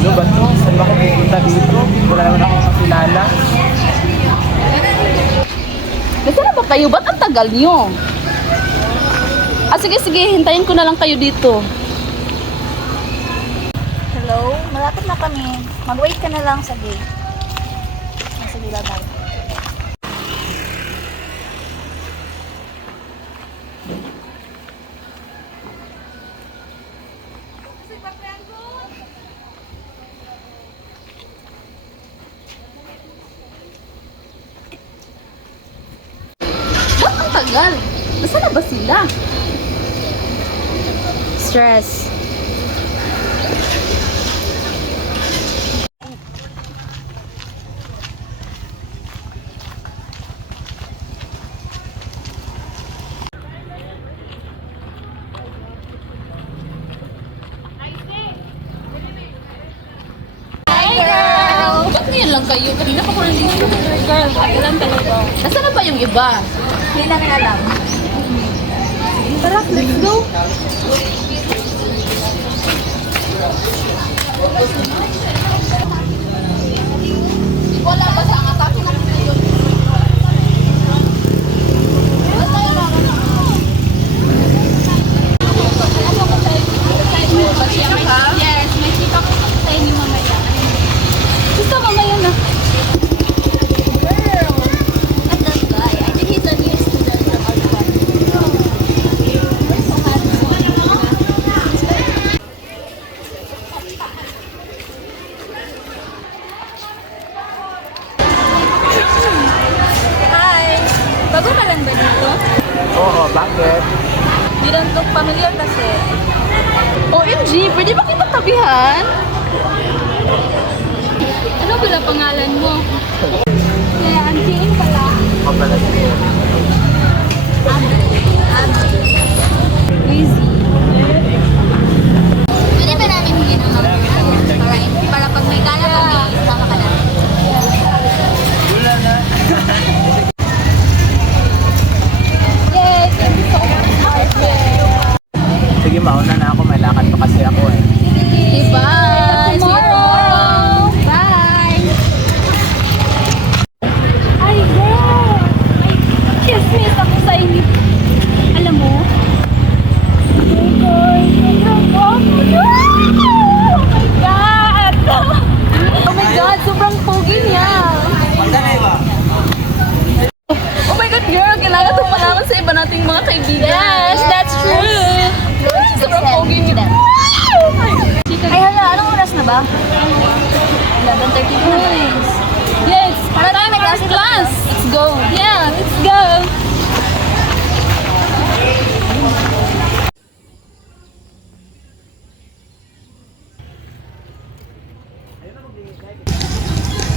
Ano ba to? Saan ba ako pupunta dito? Wala naman akong kakilala. Nasaan na ba kayo? Ba't ang tagal nyo? Sige, hintayin ko na lang kayo dito. Hello? Malapit na kami. Mag-wait ka na lang sa gate. Sige, bye-bye. Ba't ang tagal? Nasaan na ba sila? Stress. Ba't ngayon lang kayo? Kanina pa ko rin dito. Girl, kailan talaga? Nasaan na ba yung iba? Hindi namin alam. Tara, let's go. Wala ba sa atake na kayo? Yes, may chika ko sa inyo mamaya. Gusto mo ngayon na. Girl! At that guy, I think he's a new student from Alban. Hi! Bago ka lang ba dito? Oo, bakit? You don't look familiar kasi. OMG, pwede ba kita tabihan? Ano pala pangalan mo? Kaya Angeline pala. Ako pala siya. Easy. Pwede ba namin hindi ng mga para pag may gala kami, sama ka na. Wala na. Yay! Thank you so much, Marcel. Sige, mauna na ako. May lakad pa kasi ako eh. Bye! See you tomorrow! Bye! Ay, girl! May chismis ako sa inyo. Alam mo? Oh my God! Oh my God! Sobrang pogi niya! Oh my God, girl! Kailangan ito malaman sa iba nating mga kaibigan. Yes, that's true! Sobrang pogi niya. Ay, hala, anong oras na ba? 11:30 na ba? Yes! Para tayo may klase class! Let's go! Yeah, let's go!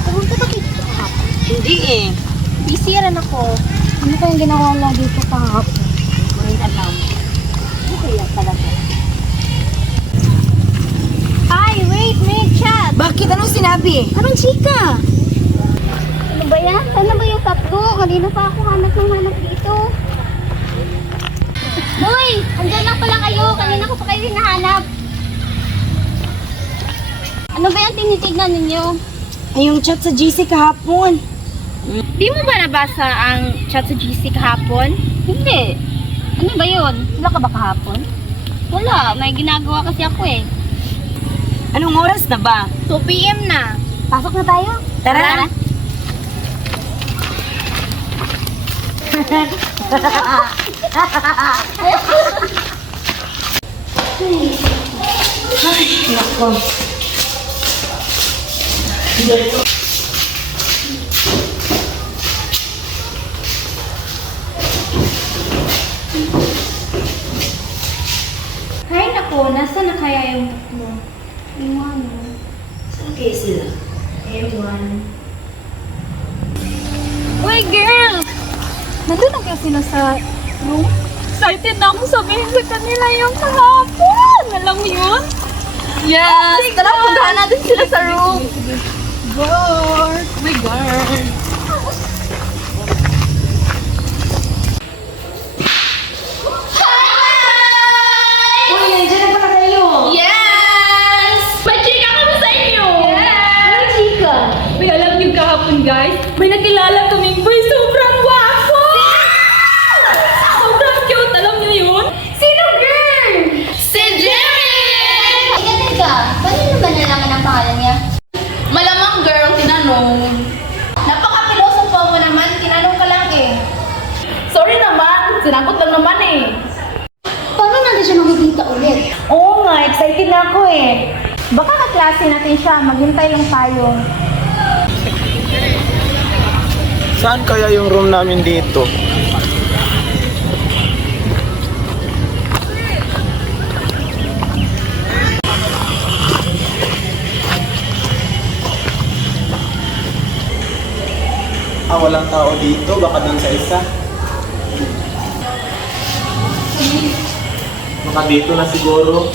Pumunta ba kayo dito kahapon? Hindi eh. Busy rin ako. Ano kayang ginawa lang dito kahapon? Hindi alam. Ano kaya talaga? Ay, wait! May chat! Bakit? Anong sinabi? Anong chika? Ano ba yan? Ano ba yung tatlo? Kanina pa ako hanap dito. Hoy! Andyan lang pala kayo. Kanina ko pa kayo hinahanap. Ano ba yung tinitignan ninyo? Ay, yung chat sa GC kahapon. Di mo ba nabasa ang chat sa GC kahapon? Hindi. Ano ba yun? Wala ka ba kahapon? Wala. May ginagawa kasi ako eh. Anong oras na ba? 2 p.m. na. Pasok na tayo. Tara. Ay, nako. Hay nako, nasa na kaya yung tatlo? Yung ano? Saan kayo sila? Ewan. Uy, girl! Nandun na kayo sila sa room? Excited na akong sabihin sa kanila yung kahapon! Alam mo yun? Yes! Tara, puntahan natin sila sa room. Girl! My God. Uy, nandiyan na pala kayo. Yes! May chika kami sa inyo! Ano, chika? May alam niyo kahapon, guys, may nakilala kaming boy sobrang wapo! Sobrang cute! Alam niyo yun? Sino, girl? Si Jerry! Teka. Paano mo ba nalaman ang pangalan niya? Malamang girl, tinanong. Napaka-pilosopo mo naman. Tinanong ka lang eh. Sorry naman, sinagot lang naman eh. Paano natin siya makikita ulit? Oo nga, excited na ako eh. Baka kaklase natin siya. Maghintay lang tayo. Saan kaya yung room namin dito? Walang tao dito. Baka dun sa isa. Baka dito na siguro.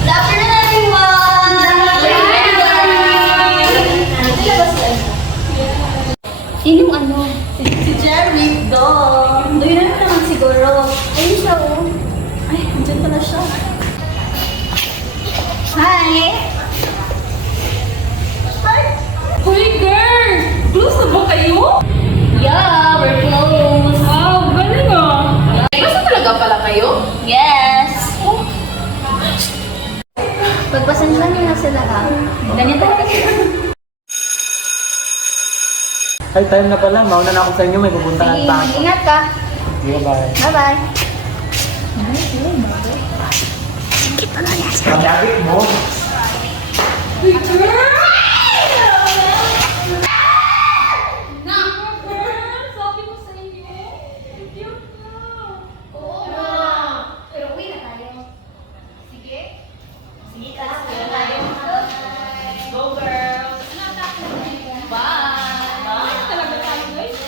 Good afternoon, everyone! Sinong ano? Si Jerry, dong. Doon na naman siguro. Ayun siya oh. Ay, andyan pala siya. Hi! Hoy, girl! Close na ba kayo? Yeah, we're close. Wow, galing ah. Close na talaga pala kayo? Yes! Pagpasensyahan niyo na sila ha. Ganyan tayo. Ay, time na pala. Mauna na ako sa inyo. May pupuntahan Sige, pa ako. mag-ingat ka. Sige, bye. Bye-bye. Ang dagit mo. Sabi ko sa inyo. Cute na. Oo na. Pero uwi na tayo. Sige? Sige ka. Sige tayo. Go, girls. Bye. Bye. Talaga tayo, guys.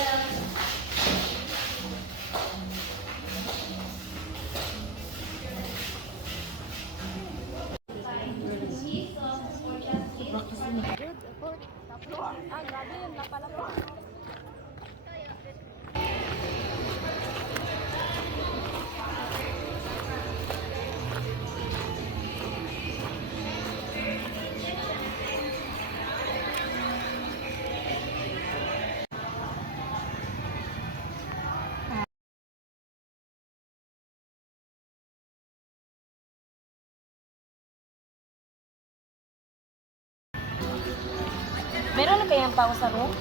Meron na kayang tao sa room?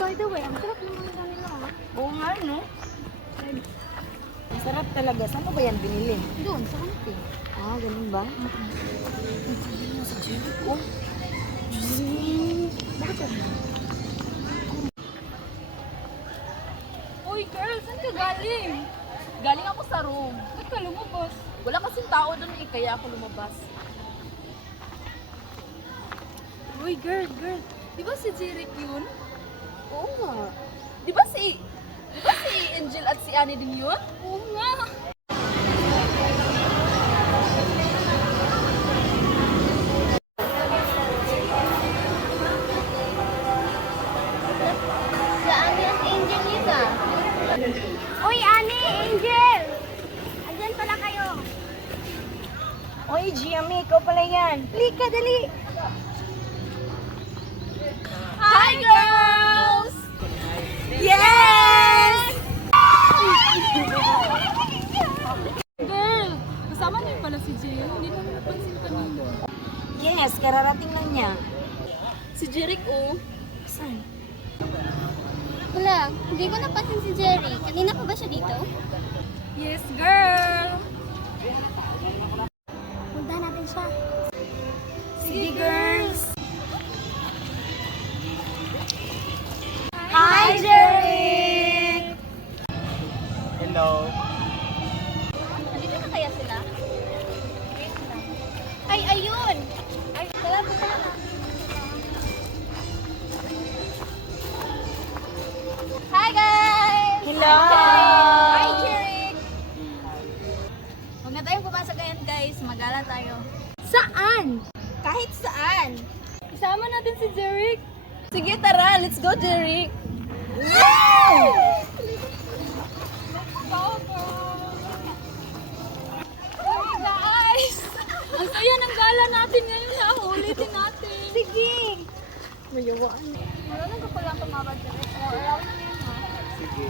By the way, ang sarap ng mga nila. Oo nga, no? Ang sarap talaga. Saan mo ba yan binili? Doon, sa kanti. Ah, ganun ba? Sa Jerry ko. Bakit yan? Uy, girl, saan ka galing? galing? Galing ako sa room. Ba't ka lumabas? Wala kasing tao doon eh, kaya ako lumabas. Uy, girl. Di ba si Jeric yun? Oo nga. Di ba si Angel at si Annie din yun? Oo nga. Si Ani at Angel yun ah. Uy, Ani, Angel! Andyan pala kayo. Oy, Giami, ikaw pala yan. Lika, dali. Hi, girls! Yes! Girl, kasama niyo pala si Jay. Hindi namin napansin kanina. Yes, kararating lang niya. Si Jeric, oh. Saan? Wala, hindi ko napansin si Jerry. Kanina pa ba siya dito? Yes, girl! Punta natin siya. Sige, girls! Hi, Jerry! Hello. Nandito na kaya sila? Ay, ayun! Ay, tara, punta na. Hi, guys! Hello! Hi, Jerry! Huwag na tayong pumasok ngayon, guys. Magala tayo. Saan? Kahit saan. Isama natin si Jeric. Sige, tara. Let's go, Jeric. Hey, guys! Ang saya ng gala natin ngayon, ha? Ulitin natin. Sige! Mayawaan. Marunong ka pala tumawag, Jerry. Alam mo yan, ha? Sige.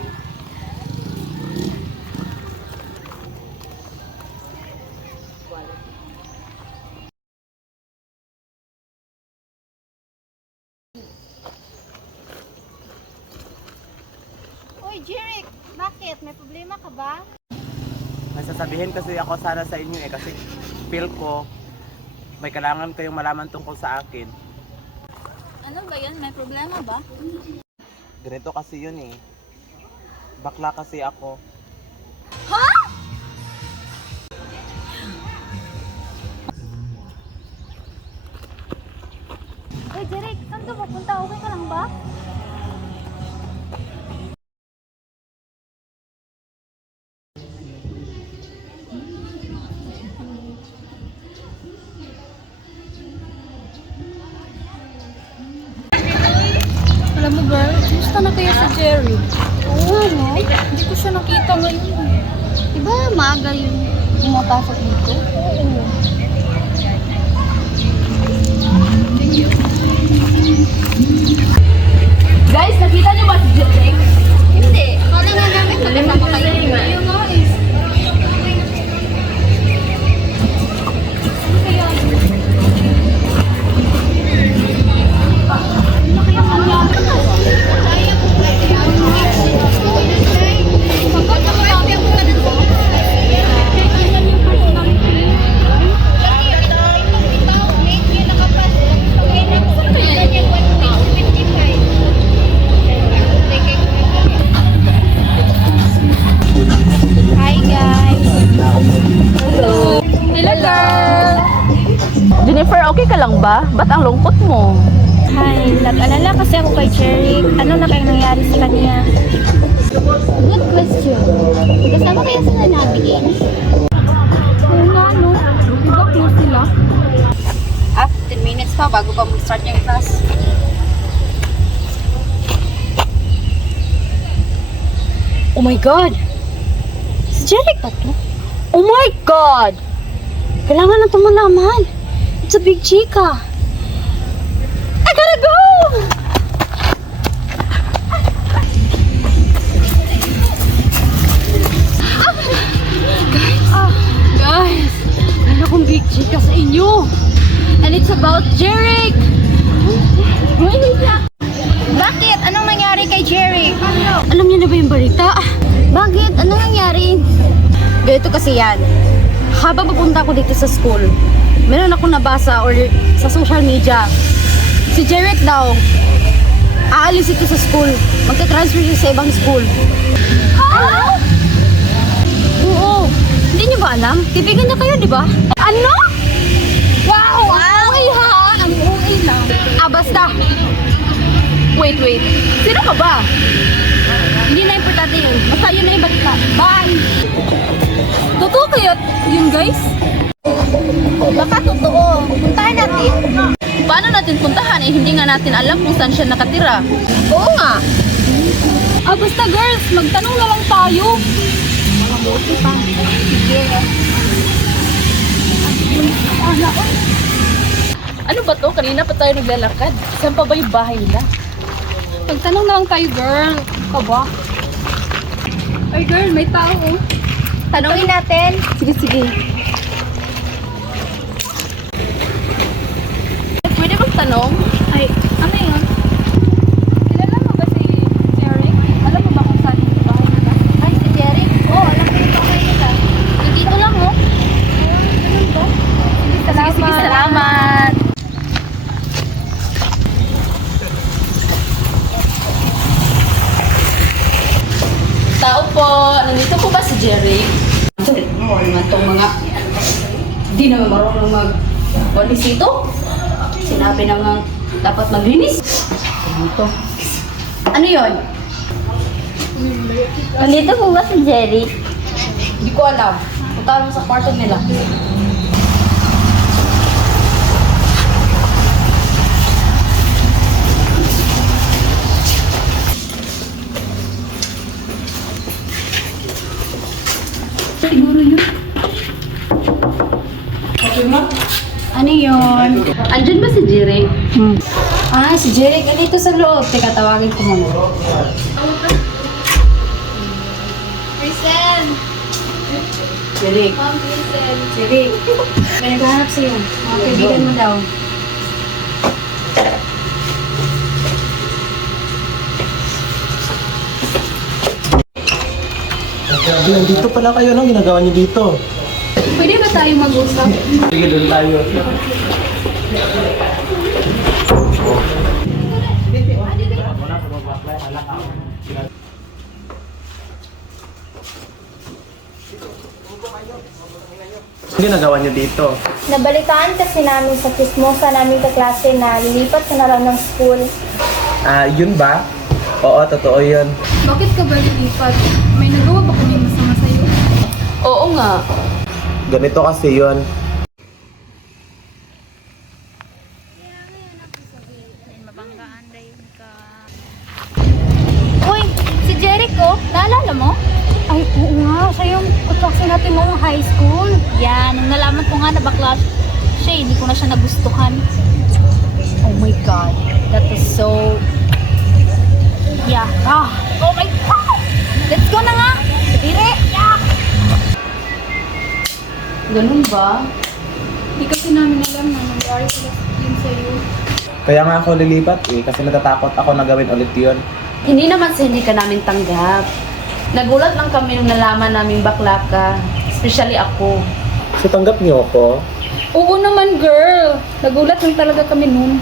Uy, Jerry! Bakit? May problema ka ba? May sasabihin kasi ako sana sa inyo eh kasi feel ko may kailangan kayong malaman tungkol sa akin. Ano ba yan? May problema ba? Ganito kasi yun eh. Bakla kasi ako. Uy, Jerry! Saan ka pupunta? Okay ka lang ba? Alam mo, girl, gusto na kaya si Jerry. Oo, no? Hindi ko siya nakita ngayon. Diba maaga yung pumapasok dito? Oo. Guys, nakita niyo ba si Jeric? Hindi. Kala nga namin magkasama kayo. Ayun nga eh. Hi, guys! Hello, girl! Jennifer, okay ka lang ba? Ba't ang lungkot mo? Hi, nag-alala kasi ako kay Jerry. Ano na kayang nangyari sa kanya? Good question. Kasama kaya sila nabigay? Oo nga, no? Di ba close sila? 10 minutes pa bago pa mag-start yung class. Oh my God! Si Jerry ba to? Oh my God! Kailangan na itong malaman. It's a big chika. I gotta go! Guys, meron akong big chika sa inyo. And it's about Jeric! Bakit? Anong nangyari kay Jerry? Alam niyo na ba yung balita? Bakit? Anong nangyari? Ganito kasi yan. Habang papunta ko dito sa school, meron ako nabasa or sa social media. Si Jeric daw, aalis ito sa school. Magta-transfer siya sa ibang school. Ah! Oo. Hindi niyo ba alam? Kaibigan niya kayo, di ba? Ano? Wow! Ang ha! Ang okay lang. Basta. Wait. Sino ka ba? Hindi na importante yun. Basta yun na yung balita. Bye! Totoo kaya yun, guys? Baka totoo. Puntahan natin. Paano natin puntahan? Hindi nga natin alam kung saan siya nakatira. Oo nga. Basta girls, magtanong na lang tayo. Mabuti pa. Sige. Ano ba to? Kanina pa tayo naglalakad. Saan pa ba yung bahay nila? Magtanong na lang tayo, girl. Ka ba? Ay, girl, may tao. Tanungin natin. Sige. Pwede magtanong? Ay, ano yun? Kilala mo ba si Jeric? Alam mo ba kung saan yung bahay nila? Ay, si Jeric? Oo, alam ko yung bahay nila. Dito lang, oh. Ganun ba? Sige, salamat. Tao po, nandito po ba si Jeric? Oo, naman itong mga di naman marunong mag-walis-ito. Sinabi na nga dapat maglinis. Ano yun? Nandito po ba si Jerry? Hindi ko alam. Punta mo sa kwarto nila. Siguro yun. Ano yun? Andyan ba si Jeric? Si Jeric, nandito sa loob. Teka, tawagin ko muna. Kristen! Jeric. Ma'am Kristen! Jeric. May naghahanap sa'yo. Mga kaibigan mo daw. Dito pala kayo. Anong ginagawa niyo dito? Pwede ba tayo mag-usap? Sige, doon tayo. Ano ginagawa niyo dito? Nabalitaan kasi namin sa chismosa namin kaklase na lilipat ka na raw ng school. Yun ba? Oo, totoo yun. Bakit ka ba lilipat? May nagawa ba kami masama sa'yo? Oo nga. Ganito kasi yun. Uy, si Jeric, oh. Naalala mo? Ay, oo nga. Siya yung kaklase natin noong high school. Yan, nung nalaman ko nga na bakla siya, hindi ko na siya nagustuhan. Oh my God. That is so... Yeah. Oh my God! Let's go na nga! Dire! Yeah! Ganun ba? Hindi kasi namin alam na nangyari sila yun sa'yo. Kaya nga ako lilipat kasi natatakot ako na gawin ulit yun. Hindi naman sa hindi ka namin tanggap. Nagulat lang kami nung nalaman namin bakla ka. Especially ako. So tanggap niyo ako? Oo naman, girl! Nagulat lang talaga kami nun.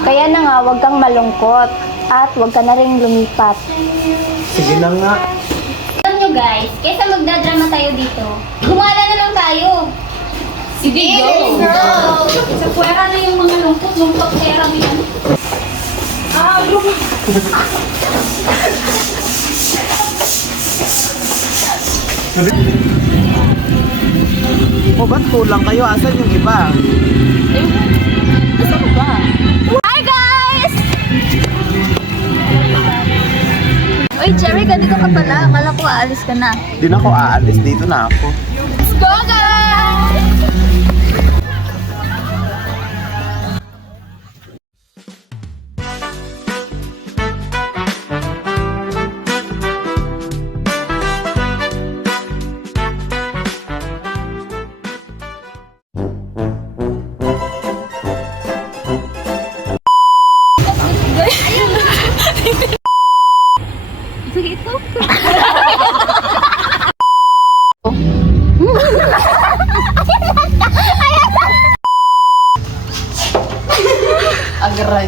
Kaya na nga, huwag kang malungkot. At huwag ka na rin lumipat. Sige na nga. Alam nyo guys, kaysa magdadrama tayo dito, gumala na lang tayo. Sige, go! Sa puwera na yung mga lungkot pera mo yan. O ba't kulang kayo? Asan yung iba? Gusto mo ba? Hi guys! Uy, Jerry, ganito ka pala. Akala ko aalis ka na. Di na ako aalis. Dito na ako. Let's go guys! Sige, ito. Agray.